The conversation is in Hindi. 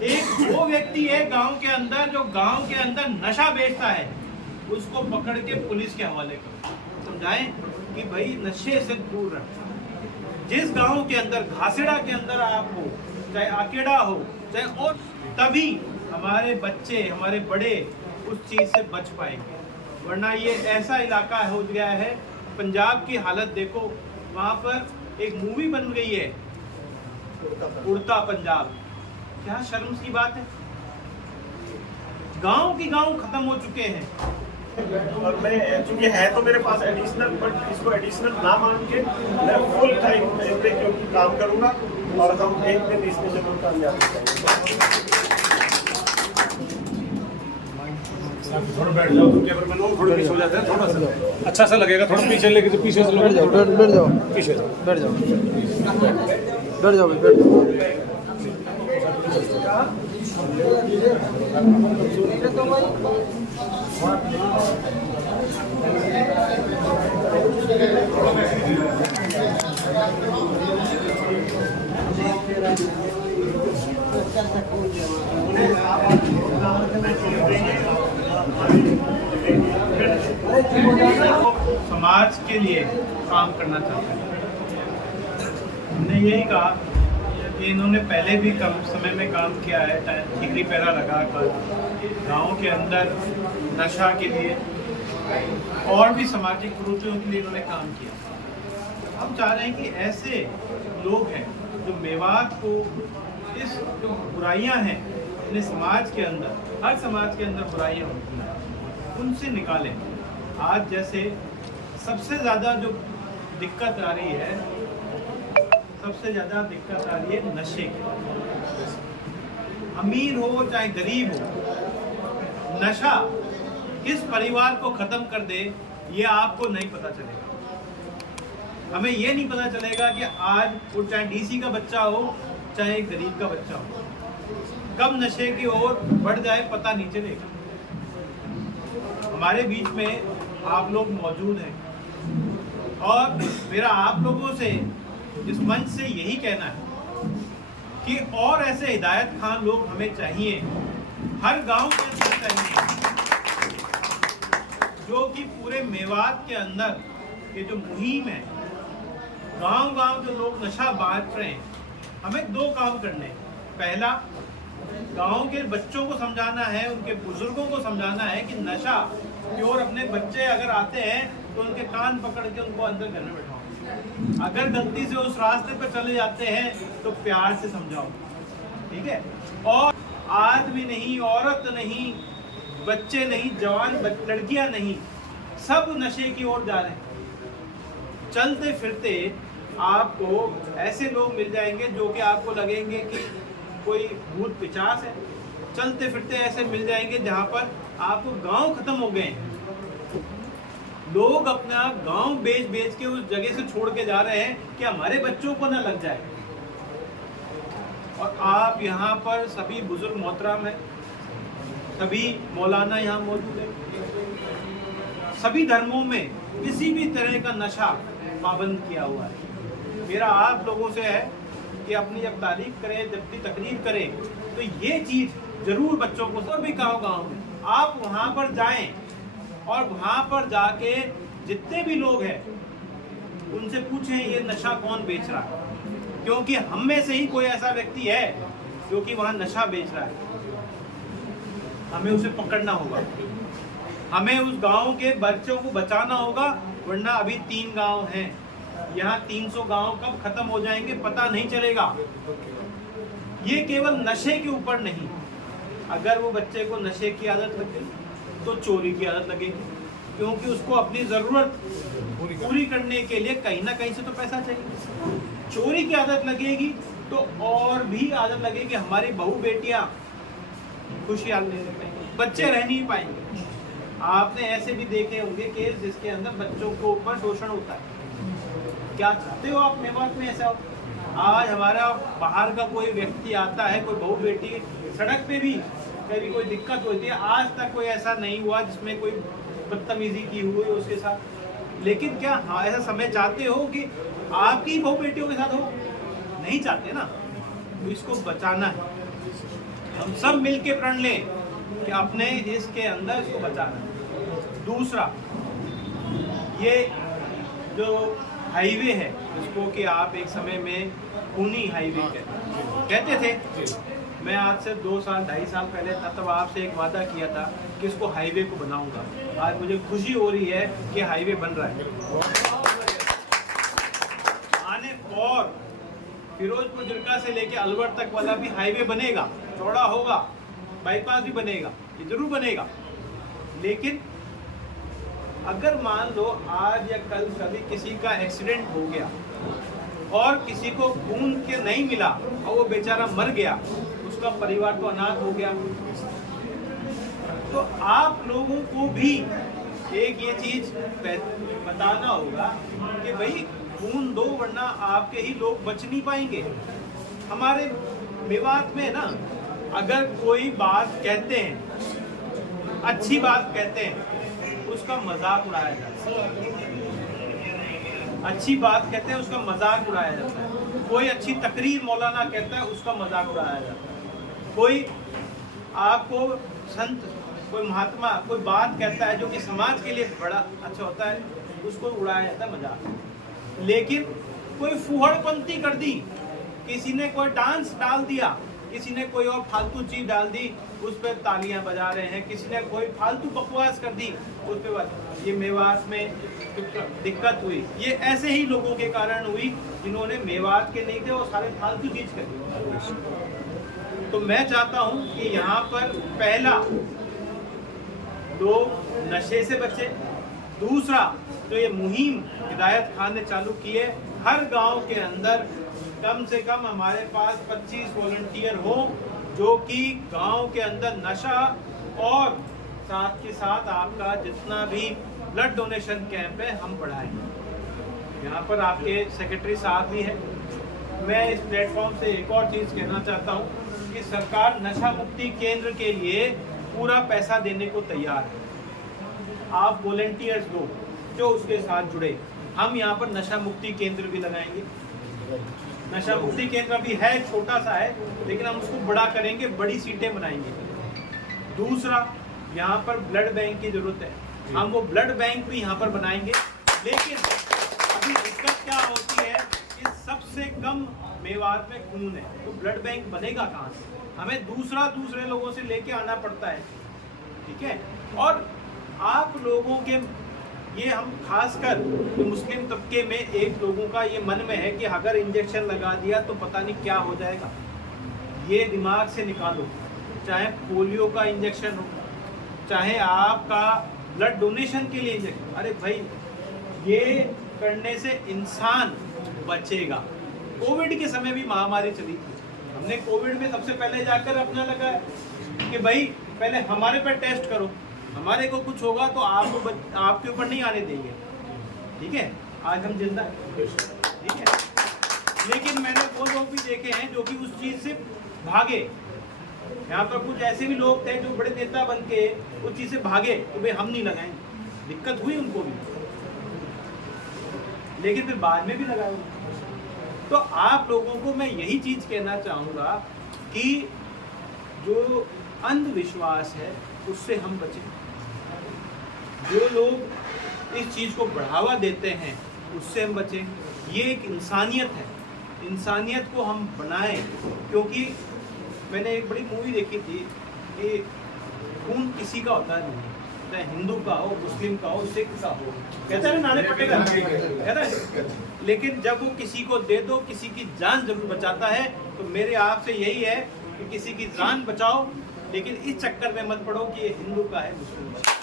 एक वो व्यक्ति है गांव के अंदर जो गांव के अंदर नशा बेचता है, उसको पकड़ के पुलिस के हवाले करो, समझाएं कि भाई नशे से दूर रहो। जिस गांव के अंदर घासेड़ा के अंदर आप हो, चाहे आकेड़ा हो, चाहे और, तभी हमारे बच्चे हमारे बड़े उस चीज से बच पाएंगे। वरना ये ऐसा इलाका हो गया है, पंजाब की हालत देखो, वहाँ पर एक मूवी बन गई है उड़ता पंजाब। क्या शर्म की बात है, गांव की गांव खत्म हो चुके हैं। और मैं चूंकि है तो मेरे पास एडिशनल, बट इसको एडिशनल ना मान के मैं फुल टाइम इस पे क्योंकि काम करूंगा और हम एक दिन इसमें जरूर कामयाब करेंगे। थोड़ा बैठ जाओ, तो कैमरा मैन थोड़ा पीछे हो जाते हैं, थोड़ा सा अच्छा सा लगेगा। थोड़ा पीछे लेके तो पीछे से बैठ जाओ, बैठ जाओ, पीछे बैठ जाओ, बैठ जाओ, बैठ जाओ। समाज के लिए काम करना चाहते हैं। हमने यही कहा कि इन्होंने पहले भी कम समय में काम किया है, ठिकरी पैरा लगा कर गाँव के अंदर नशा के लिए और भी सामाजिक कुरीतियों के लिए इन्होंने काम किया। हम चाह रहे हैं कि ऐसे लोग हैं जो मेवात को, इस जो बुराइयां हैं अपने समाज के अंदर, हर समाज के अंदर बुराइयां होती हैं, उनसे निकालें। आज जैसे सबसे ज़्यादा जो दिक्कत आ रही है, सबसे ज़्यादा दिक्कत आ रही है नशे की। अमीर हो चाहे गरीब हो, नशा किस परिवार को ख़त्म कर दे ये आपको नहीं पता चलेगा। हमें ये नहीं पता चलेगा कि आज वो चाहे डीसी का बच्चा हो चाहे गरीब का बच्चा हो, कब नशे की ओर बढ़ जाए पता नहीं चलेगा। हमारे बीच में आप लोग मौजूद हैं और मेरा आप लोगों से इस मंच से यही कहना है कि और ऐसे हिदायत खान लोग हमें चाहिए, हर गांव के अंदर चाहिए, जो कि पूरे मेवात के अंदर ये जो मुहिम है, गांव-गांव जो लोग नशा बांट रहे हैं, हमें दो काम करने हैं। पहला, गांव के बच्चों को समझाना है, उनके बुजुर्गों को समझाना है कि नशा की ओर अपने बच्चे अगर आते हैं तो उनके कान पकड़ के उनको अंदर घर में बैठाओ। अगर गलती से उस रास्ते पर चले जाते हैं तो प्यार से समझाओ, ठीक है। और आदमी नहीं, औरत नहीं, बच्चे नहीं, जवान लड़कियां नहीं, सब नशे की ओर जा रहे हैं। चलते फिरते आपको ऐसे लोग मिल जाएंगे जो कि आपको लगेंगे कि कोई भूत पिशाच है। चलते फिरते ऐसे मिल जाएंगे जहां पर आपको गांव खत्म हो गए हैं, लोग अपना गांव बेच के उस जगह से छोड़ के जा रहे हैं कि हमारे बच्चों को ना लग जाए। और आप यहाँ पर सभी बुजुर्ग मोहतरम हैं, सभी मौलाना यहाँ मौजूद हैं, सभी धर्मों में किसी भी तरह का नशा पाबंद किया हुआ है। मेरा आप लोगों से है कि अपनी जब तारीफ करें, जब भी तकरीर करें, तो ये चीज़ जरूर बच्चों को, और भी गाँव में आप वहाँ पर जाएं और वहाँ पर जाके जितने भी लोग हैं उनसे पूछें ये नशा कौन बेच रहा है, क्योंकि हम में से ही कोई ऐसा व्यक्ति है जो कि वहाँ नशा बेच रहा है। हमें उसे पकड़ना होगा, हमें उस गांव के बच्चों को बचाना होगा, वरना अभी 3 गांव हैं, यहाँ 300 गांव कब खत्म हो जाएंगे पता नहीं चलेगा। ये केवल नशे के ऊपर नहीं, अगर वो बच्चे को नशे की आदत लग गई तो चोरी की आदत लगेगी, क्योंकि उसको अपनी ज़रूरत पूरी करने के लिए कहीं ना कहीं से तो पैसा चाहिए। चोरी की आदत लगेगी तो और भी आदत लगेगी, हमारी बहू बेटियां खुशहाल नहीं रह पाएंगी, बच्चे रह नहीं पाएंगे। आपने ऐसे भी देखे होंगे केस जिसके अंदर बच्चों के ऊपर शोषण होता है। क्या चाहते हो आप मेवात में ऐसा हो? आज हमारा बाहर का कोई व्यक्ति आता है, कोई बहू बेटी सड़क पे भी कभी कोई दिक्कत होती है, आज तक कोई ऐसा नहीं हुआ जिसमें कोई बदतमीजी की हुई उसके साथ। लेकिन क्या ऐसा समय चाहते हो कि आपकी बहू बेटियों के साथ हो? नहीं चाहते ना। तो इसको बचाना है। हम सब मिलके प्रण लें कि अपने इसके अंदर इसको बचाना है। दूसरा, ये जो हाईवे है जिसको कि आप एक समय में खूनी हाईवे कहते थे, मैं आज से 2 साल 2.5 साल पहले तब आपसे एक वादा किया था कि इसको हाईवे को बनाऊंगा। आज मुझे खुशी हो रही है कि हाईवे बन रहा है। आने और फिरोजपुर जिरका से लेके अलवर तक वाला भी हाईवे बनेगा, चौड़ा होगा, बाईपास भी बनेगा, ये जरूर बनेगा। लेकिन अगर मान लो आज या कल कभी किसी का एक्सीडेंट हो गया और किसी को खून के नहीं मिला और वो बेचारा मर गया, उसका परिवार तो अनाथ हो गया। तो आप लोगों को भी एक ये चीज बताना होगा कि भाई खून दो, वरना आपके ही लोग बच नहीं पाएंगे। हमारे मेवात में ना, अगर कोई बात कहते हैं, अच्छी बात कहते हैं, उसका मजाक उड़ाया जाता है। अच्छी बात कहते हैं उसका मजाक उड़ाया जाता है। कोई अच्छी तकरीर मौलाना कहता है उसका मजाक उड़ाया जाता है। कोई आपको संत, कोई महात्मा कोई बात कहता है जो कि समाज के लिए बड़ा अच्छा होता है, उसको उड़ाया जाता है मजाक। लेकिन कोई फुहड़पंती कर दी, किसी ने कोई डांस डाल दिया, किसी ने कोई और फालतू चीज डाल दी, उस पर तालियां बजा रहे हैं, किसी ने कोई फालतू बकवास कर दी, उस पर ये मेवात में दिक्कत हुई। ये ऐसे ही लोगों के कारण हुई जिन्होंने मेवात के नहीं थे और सारे फालतू चीज कर दी। तो मैं चाहता हूं कि यहाँ पर पहला, लोग नशे से बचे। दूसरा, जो ये मुहिम हिदायत खान ने चालू की है, हर गांव के अंदर कम से कम हमारे पास 25 वॉलंटियर हो जो कि गांव के अंदर नशा और साथ के साथ आपका जितना भी ब्लड डोनेशन कैंप है हम बढ़ाएं। यहाँ पर आपके सेक्रेटरी साहब भी हैं। मैं इस प्लेटफॉर्म से एक और चीज़ कहना चाहता हूँ कि सरकार नशा मुक्ति केंद्र के लिए पूरा पैसा देने को तैयार है। आप वॉलंटियर्स दो जो उसके साथ जुड़े। हम यहाँ पर नशा मुक्ति केंद्र भी लगाएंगे। नशा मुक्ति केंद्र अभी है, छोटा सा है, लेकिन हम उसको बड़ा करेंगे, बड़ी सीटें बनाएंगे। दूसरा, यहाँ पर ब्लड बैंक की जरूरत है, हम वो ब्लड बैंक भी यहाँ पर बनाएंगे। लेकिन अभी दिक्कत क्या होती है कि सबसे कम मेवात में खून है, तो ब्लड बैंक बनेगा कहाँ से? हमें दूसरे लोगों से लेके आना पड़ता है, ठीक है। और आप लोगों के ये हम खासकर तो मुस्लिम तबके में एक लोगों का ये मन में है कि अगर इंजेक्शन लगा दिया तो पता नहीं क्या हो जाएगा। ये दिमाग से निकालो। चाहे पोलियो का इंजेक्शन हो, चाहे आपका ब्लड डोनेशन के लिए इंजेक्शन, अरे भाई ये करने से इंसान बचेगा। कोविड के समय भी महामारी चली थी, हमने कोविड में सबसे पहले जाकर अपना लगाया कि भाई पहले हमारे पर टेस्ट करो, हमारे को कुछ होगा तो आपको आपके ऊपर नहीं आने देंगे, ठीक है। आज हम जिंदा हैं, ठीक है। लेकिन मैंने वो लोग भी देखे हैं जो कि उस चीज़ से भागे। यहाँ पर कुछ ऐसे भी लोग थे जो बड़े नेता बन के उस चीज़ से भागे, तो भाई हम नहीं लगाएंगे। दिक्कत हुई उनको भी, लेकिन फिर बाद में भी लगाए। तो आप लोगों को मैं यही चीज़ कहना चाहूँगा कि जो अंधविश्वास है उससे हम बचें। जो लोग इस चीज़ को बढ़ावा देते हैं उससे हम बचें। ये एक इंसानियत है, इंसानियत को हम बनाएं। क्योंकि मैंने एक बड़ी मूवी देखी थी कि खून किसी का होता नहीं, चाहे हिंदू का हो, मुस्लिम का हो, सिख का हो, कहता है नाने पटेगा, कहता है। लेकिन जब वो किसी को दे दो, किसी की जान जरूर बचाता है। तो मेरे आपसे यही है कि किसी की जान बचाओ, लेकिन इस चक्कर में मत पड़ो कि ये हिंदू का है, मुस्लिम का है।